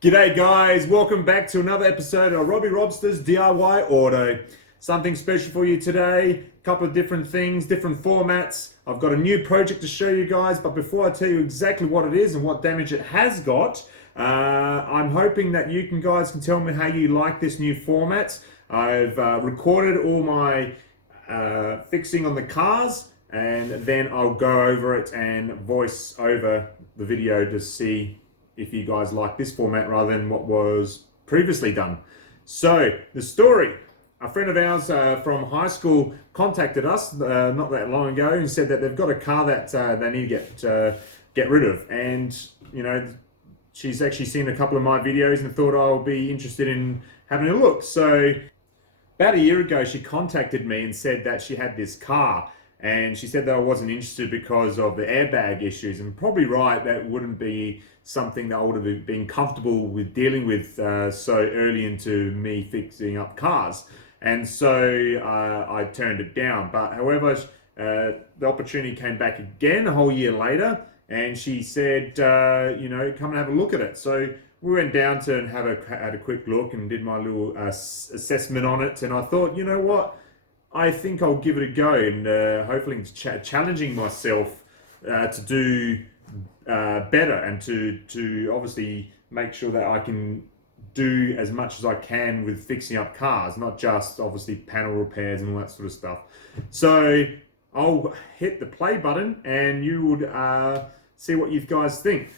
G'day guys, welcome back to another episode of Robby Robstar's DIY Auto. Something special for you today, a couple of different things, different formats. I've got a new project to show you guys, but before I tell you exactly what it is and what damage it has got, I'm hoping that you guys can tell me how you like this new format. I've recorded all my fixing on the cars, and then I'll go over it and voice over the video to see if you guys like this format rather than what was previously done. So, the story. A friend of ours from high school contacted us not that long ago and said that they've got a car that they need to get rid of. And, you know, she's actually seen a couple of my videos and thought I'll be interested in having a look. So, about a year ago, she contacted me and said that she had this car. And she said that I wasn't interested because of the airbag issues, and probably right, that wouldn't be something that I would have been comfortable with dealing with so early into me fixing up cars. And so I turned it down. But however, the opportunity came back again a whole year later, and she said, you know, come and have a look at it. So we went down to and had a quick look and did my little assessment on it. And I thought, you know what? I think I'll give it a go, and hopefully challenging myself to do better and to obviously make sure that I can do as much as I can with fixing up cars, not just obviously panel repairs and all that sort of stuff. So I'll hit the play button and you would see what you guys think.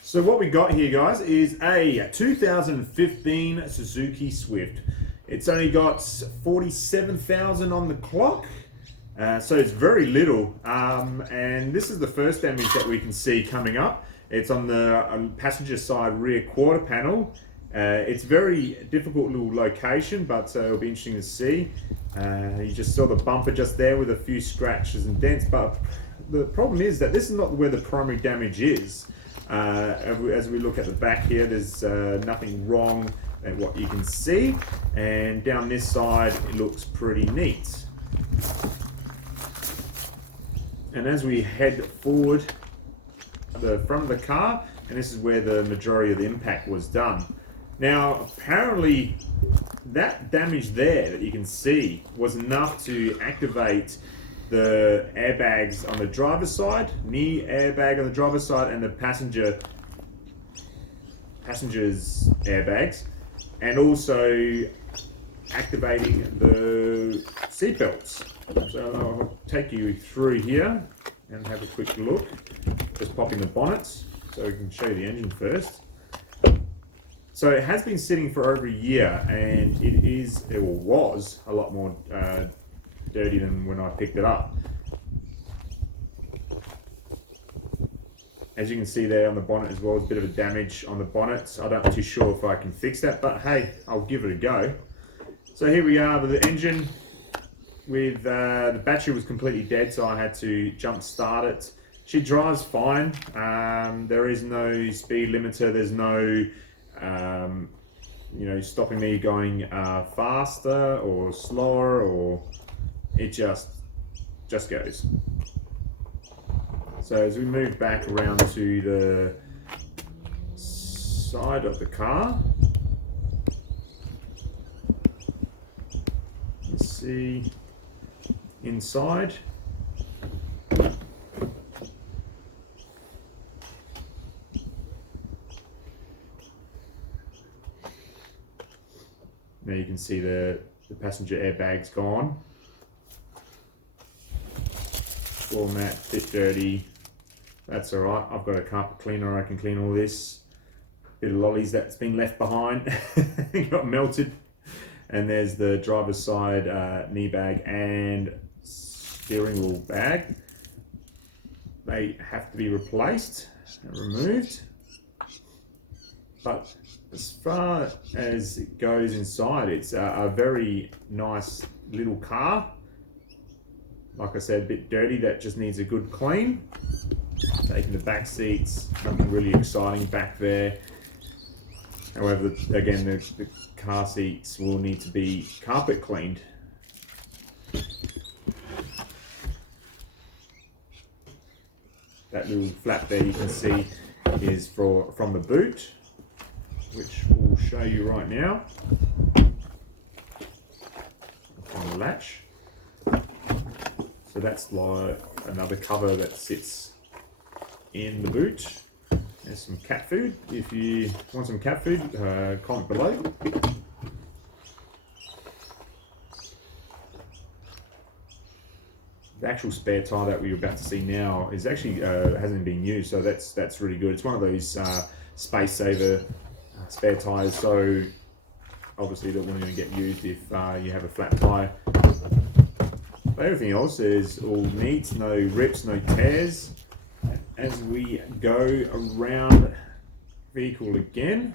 So what we got here, guys, is a 2015 Suzuki Swift. It's only got 47,000 on the clock, so it's very little. And this is the first damage that we can see coming up. It's on the passenger side rear quarter panel. It's very difficult little location, but it'll be interesting to see. You just saw the bumper just there with a few scratches and dents, but the problem is that this is not where the primary damage is. As we look at the back here, there's nothing wrong at what you can see, and down this side it looks pretty neat. And as we head forward the front of the car, and this is where the majority of the impact was done. Now apparently that damage there that you can see was enough to activate the airbags on the driver's side, knee airbag on the driver's side, and the passenger's airbags, and also activating the seatbelts. So I'll take you through here and have a quick look. Just popping the bonnets so we can show you the engine first. So it has been sitting for over a year, and it was a lot more dirty than when I picked it up. As you can see there on the bonnet as well, there's a bit of a damage on the bonnet. I'm not too sure if I can fix that, but hey, I'll give it a go. So here we are with the engine. With the battery was completely dead, so I had to jump start it. She drives fine. There is no speed limiter. There's no you know, stopping me going faster or slower, or it just goes. So as we move back around to the side of the car, let's see inside. Now you can see the passenger airbag's gone. Floor mat, bit dirty. That's alright. I've got a carpet cleaner, I can clean all this. Bit of lollies that's been left behind. Got melted. And there's the driver's side knee bag and steering wheel bag. They have to be replaced and removed. But as far as it goes inside, it's a very nice little car. Like I said, a bit dirty, that just needs a good clean. Taking the back seats, nothing really exciting back there. However, again, the car seats will need to be carpet cleaned. that little flap there you can see is from the boot, which we'll show you right now on the latch. So that's like another cover that sits in the boot. There's some cat food. If you want some cat food, comment below. The actual spare tire that we're about to see now is actually hasn't been used, so that's really good. It's one of those space saver spare tires, so obviously that won't even get used if you have a flat tire. But everything else is all neat, no rips, no tears. As we go around the vehicle again,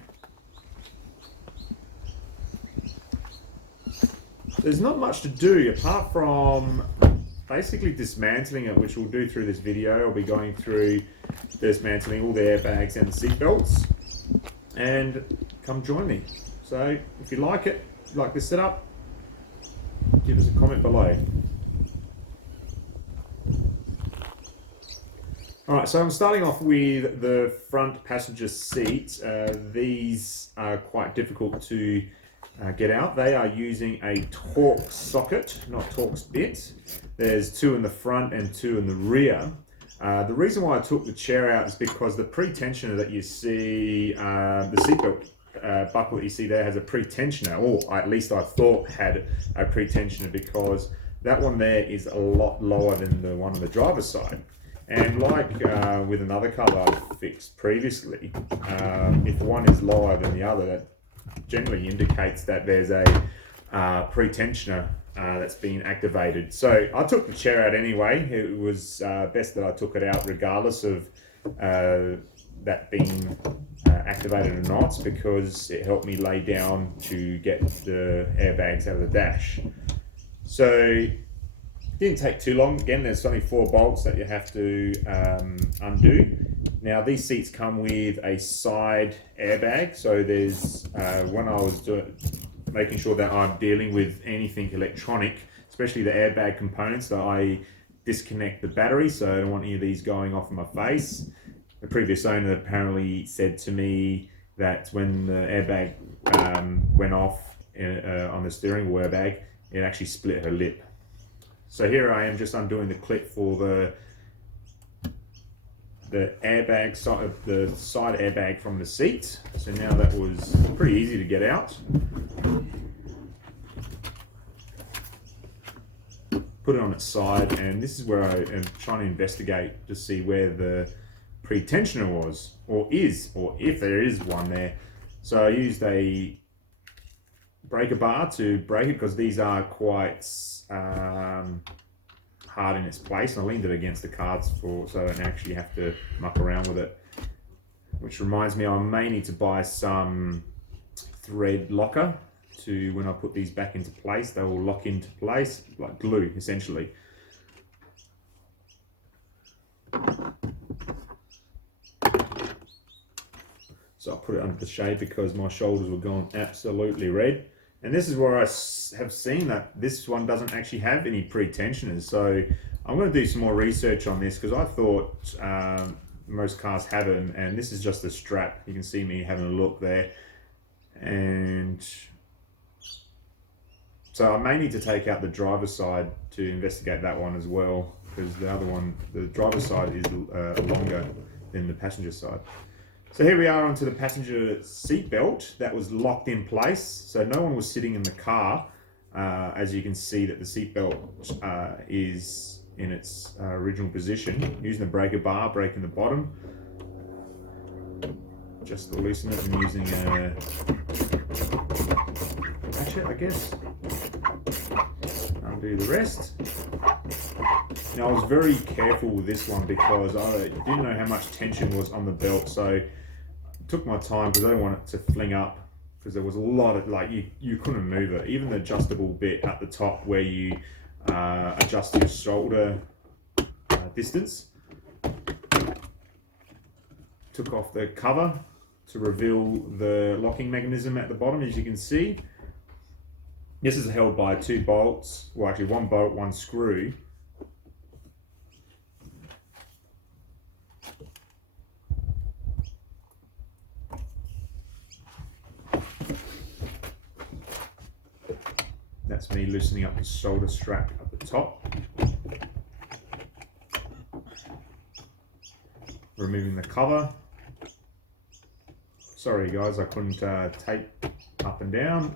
there's not much to do apart from basically dismantling it, which we'll do through this video. I'll be going through dismantling all the airbags and the seat belts, and come join me. So if you like it, like this setup, give us a comment below. Alright, so I'm starting off with the front passenger seat. These are quite difficult to get out. They are using a Torx socket, not Torx bit. There's two in the front and two in the rear. The reason why I took the chair out is because the pre-tensioner that you see, the seatbelt buckle that you see there has a pre-tensioner, or at least I thought had a pre-tensioner, because that one there is a lot lower than the one on the driver's side. And like with another car that I've fixed previously, if one is lower than the other, that generally indicates that there's a pre-tensioner that's been activated. So I took the chair out anyway. It was best that I took it out regardless of that being activated or not, because it helped me lay down to get the airbags out of the dash. So it didn't take too long. Again, there's only 4 bolts that you have to undo. Now these seats come with a side airbag, so there's when I was making sure that I'm dealing with anything electronic, especially the airbag components, that I disconnect the battery, so I don't want any of these going off in my face. The previous owner apparently said to me that when the airbag went off on the steering wheel airbag, it actually split her lip. So here I am just undoing the clip for the airbag side, the side airbag from the seat. So now that was pretty easy to get out. Put it on its side, and this is where I am trying to investigate to see where the pre-tensioner was, or is, or if there is one there. So I used a breaker bar to break it, because these are quite hard in its place. I leaned it against the cards so I don't actually have to muck around with it. Which reminds me, I may need to buy some thread locker to, when I put these back into place, they will lock into place like glue essentially. So I put it under the shade because my shoulders were going absolutely red. And this is where I have seen that this one doesn't actually have any pre-tensioners. So I'm going to do some more research on this, because I thought most cars have them, and this is just a strap. You can see me having a look there. And so I may need to take out the driver's side to investigate that one as well, because the other one, the driver's side is longer than the passenger side. So here we are onto the passenger seat belt that was locked in place. So no one was sitting in the car. As you can see that the seat belt is in its original position. Using the breaker bar, breaking the bottom. Just to loosen it, and using a ratchet, I guess. Undo the rest. Now I was very careful with this one because I didn't know how much tension was on the belt, so took my time because I don't want it to fling up, because there was a lot of, like, you couldn't move it. Even the adjustable bit at the top where you adjust your shoulder distance. Took off the cover to reveal the locking mechanism at the bottom, as you can see. This is held by 2 bolts, well actually 1 bolt, 1 screw. That's me loosening up the shoulder strap at the top. Removing the cover. Sorry guys, I couldn't tape up and down.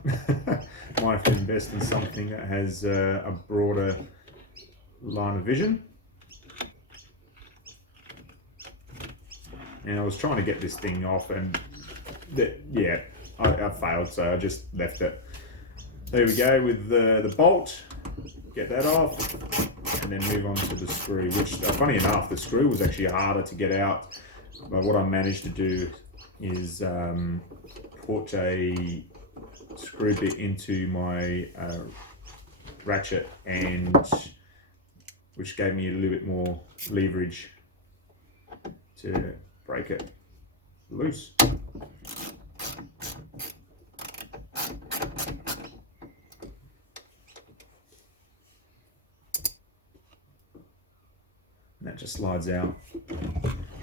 Might have to invest in something that has a broader line of vision. And I was trying to get this thing off, and yeah, I failed, so I just left it. There we go with the bolt. Get that off, and then move on to the screw, which, funny enough, the screw was actually harder to get out. But what I managed to do is put a screw bit into my ratchet, and which gave me a little bit more leverage to break it loose. And that just slides out.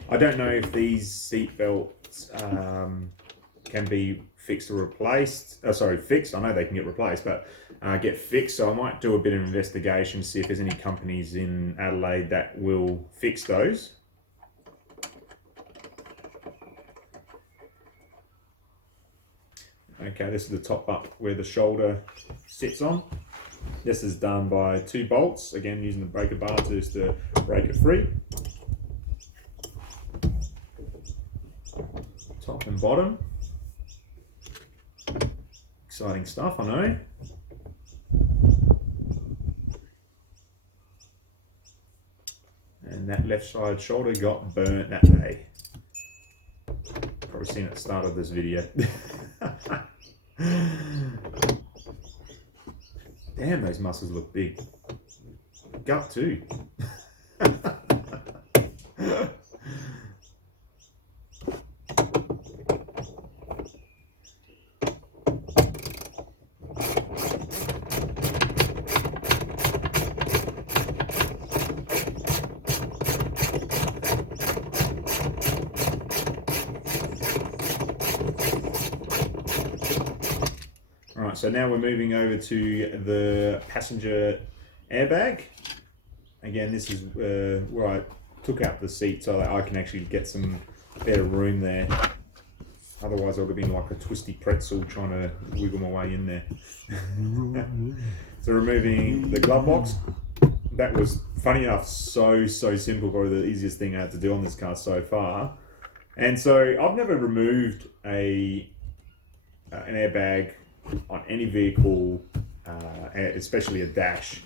I don't know if these seat belts can be fixed or replaced. Fixed. I know they can get replaced, but get fixed. So I might do a bit of investigation, see if there's any companies in Adelaide that will fix those. Okay, this is the top up where the shoulder sits on. This is done by 2 bolts, again using the breaker bar just to break it free. Top and bottom. Exciting stuff, I know. And that left side shoulder got burnt that day. Probably seen at the start of this video. Damn, those muscles look big. Gut too. Alright, so now we're moving over to the passenger airbag. Again, this is where I took out the seat so that I can actually get some better room there. Otherwise I would have been like a twisty pretzel trying to wiggle my way in there. So removing the glove box. That was, funny enough, so simple, probably the easiest thing I had to do on this car so far. And so I've never removed an airbag on any vehicle, especially a dash.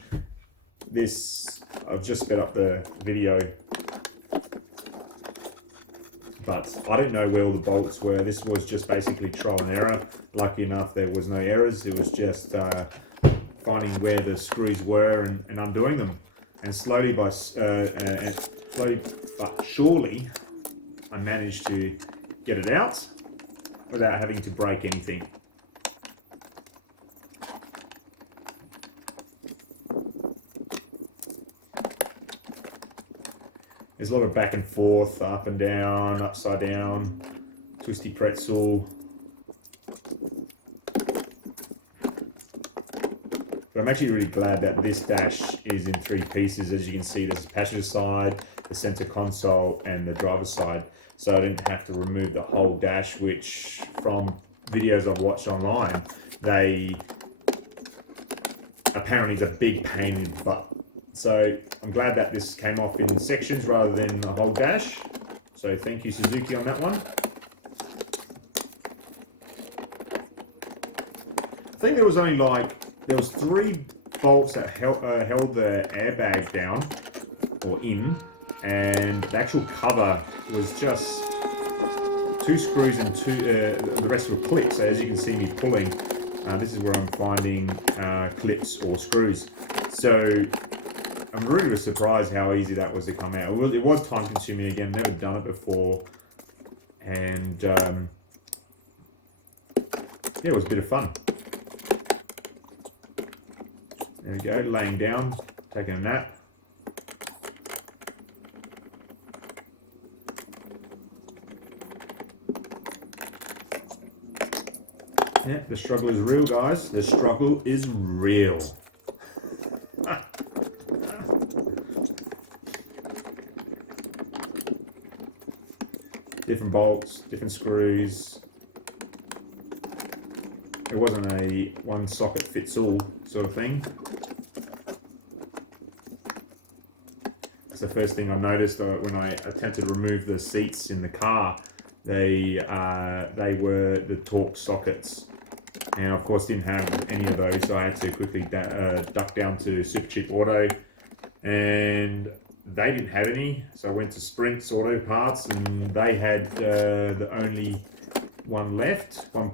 This, I've just sped up the video, but I didn't know where all the bolts were. This was just basically trial and error. Lucky enough, there was no errors. It was just finding where the screws were and undoing them. And slowly but surely, I managed to get it out without having to break anything. There's a lot of back and forth, up and down, upside down, twisty pretzel. But I'm actually really glad that this dash is in 3 pieces. As you can see, there's the passenger side, the center console, and the driver's side. So I didn't have to remove the whole dash, which from videos I've watched online, they apparently is a big pain in the butt. So I'm glad that this came off in sections rather than a whole dash. So thank you, Suzuki, on that one. I think there was only there was 3 bolts that held the airbag down or in, and the actual cover was just 2 screws and the rest were clips. So as you can see me pulling, this is where I'm finding clips or screws. So I'm really surprised how easy that was to come out. It was time consuming again, never done it before, and yeah, it was a bit of fun. There we go, laying down, taking a nap. Yeah, the struggle is real, guys. The struggle is real. Different bolts, different screws. It wasn't a one socket fits all sort of thing. That's the first thing I noticed when I attempted to remove the seats in the car. They were the Torx sockets, and of course didn't have any of those, so I had to quickly duck down to Super Cheap Auto, and they didn't have any, so I went to Sprint's Auto Parts, and they had the only one left, one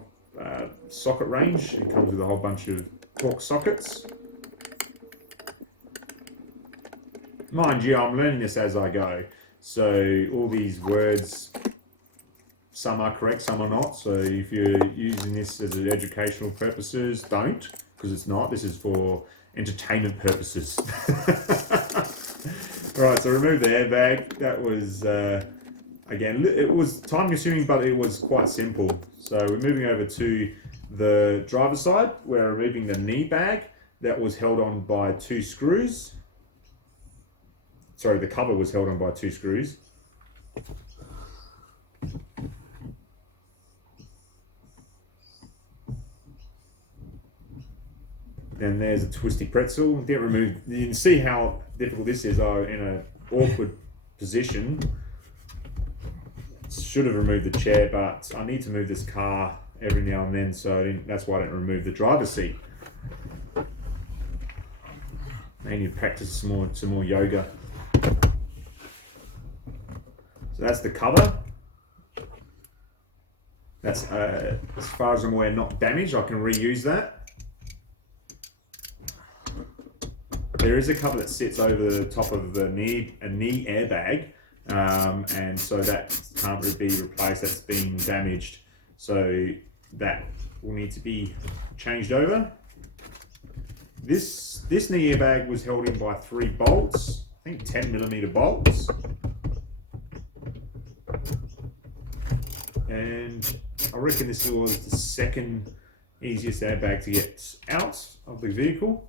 socket range. It comes with a whole bunch of Torx sockets. Mind you, I'm learning this as I go, so all these words, some are correct, some are not. So if you're using this as educational purposes, don't, because it's not. This is for entertainment purposes. Alright, so remove the airbag. That was, again, it was time consuming, but it was quite simple. So we're moving over to the driver's side. We're removing the knee bag that was held on by 2 screws. Sorry, the cover was held on by 2 screws. Then there's a twisty pretzel. Get removed. You can see how difficult this is. I'm in an awkward position. Should have removed the chair, but I need to move this car every now and then, so that's why I didn't remove the driver's seat. I need to practice some more yoga. So that's the cover. That's as far as I'm aware, not damaged. I can reuse that. There is a cover that sits over the top of the knee airbag, and so that can't be replaced. That's been damaged, so that will need to be changed over. This knee airbag was held in by 3 bolts, I think 10mm bolts, and I reckon this was the second easiest airbag to get out of the vehicle.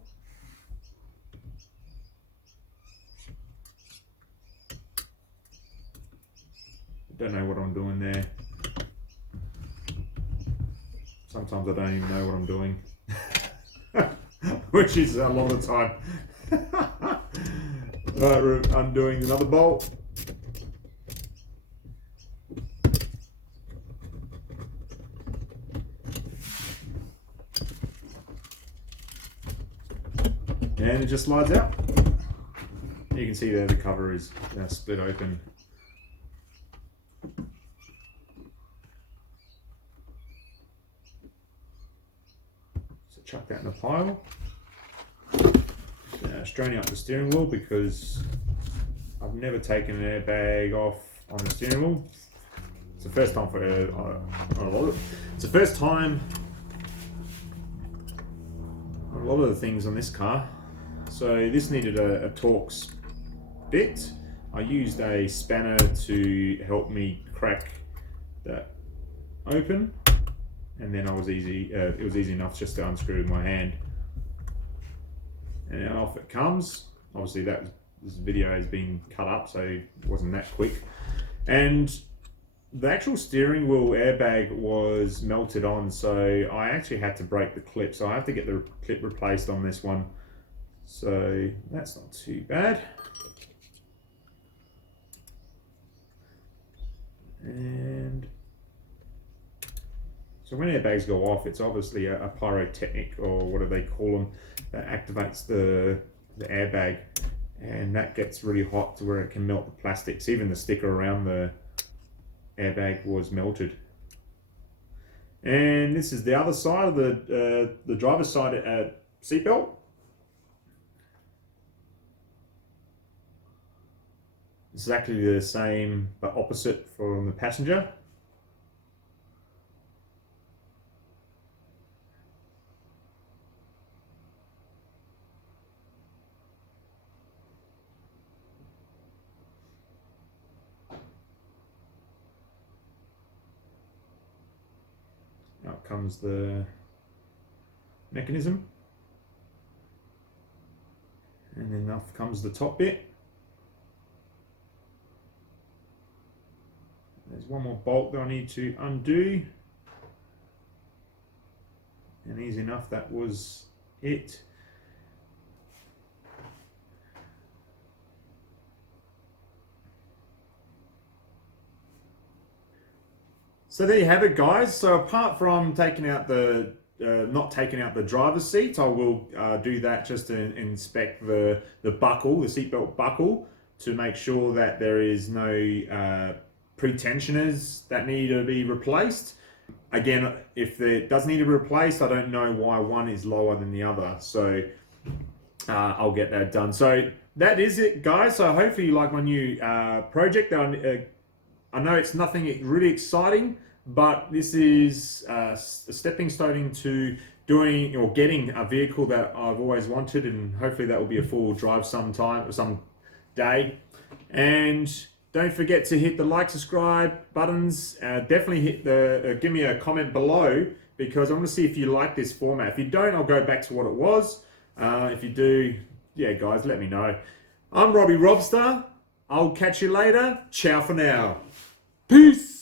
Don't know what I'm doing there. Sometimes I don't even know what I'm doing, which is a lot of the time. We're undoing another bolt. And it just slides out. You can see there the cover is split open. Chuck that in a pile. Straightening up the steering wheel because I've never taken an airbag off on the steering wheel. It's the first time for it's the first time on a lot of the things on this car. So this needed a Torx bit. I used a spanner to help me crack that open. And then it was easy enough just to unscrew with my hand. And off it comes. Obviously this video has been cut up, so it wasn't that quick. And the actual steering wheel airbag was melted on, so I actually had to break the clip. So I have to get the clip replaced on this one. So that's not too bad. And so when airbags go off, it's obviously a pyrotechnic, or what do they call them, that activates the airbag, and that gets really hot to where it can melt the plastics. Even the sticker around the airbag was melted. And this is the other side of the driver's side seatbelt. Exactly the same but opposite from the passenger. Out comes the mechanism. And then off comes the top bit. There's one more bolt that I need to undo. And easy enough, that was it. So there you have it, guys. So apart from taking out the not taking out the driver's seat, I will do that just to inspect the buckle, the seatbelt buckle, to make sure that there is no pretensioners that need to be replaced. Again, if it does need to be replaced, I don't know why one is lower than the other. So I'll get that done. So that is it, guys. So hopefully you like my new project. I know it's nothing really exciting, but this is a stepping stone into doing or getting a vehicle that I've always wanted, and hopefully that will be a full drive some day. And don't forget to hit the like, subscribe buttons. Definitely hit the give me a comment below, because I want to see if you like this format. If you don't, I'll go back to what it was. If you do, yeah, guys, let me know. I'm Robby Robstar. I'll catch you later. Ciao for now. Peace.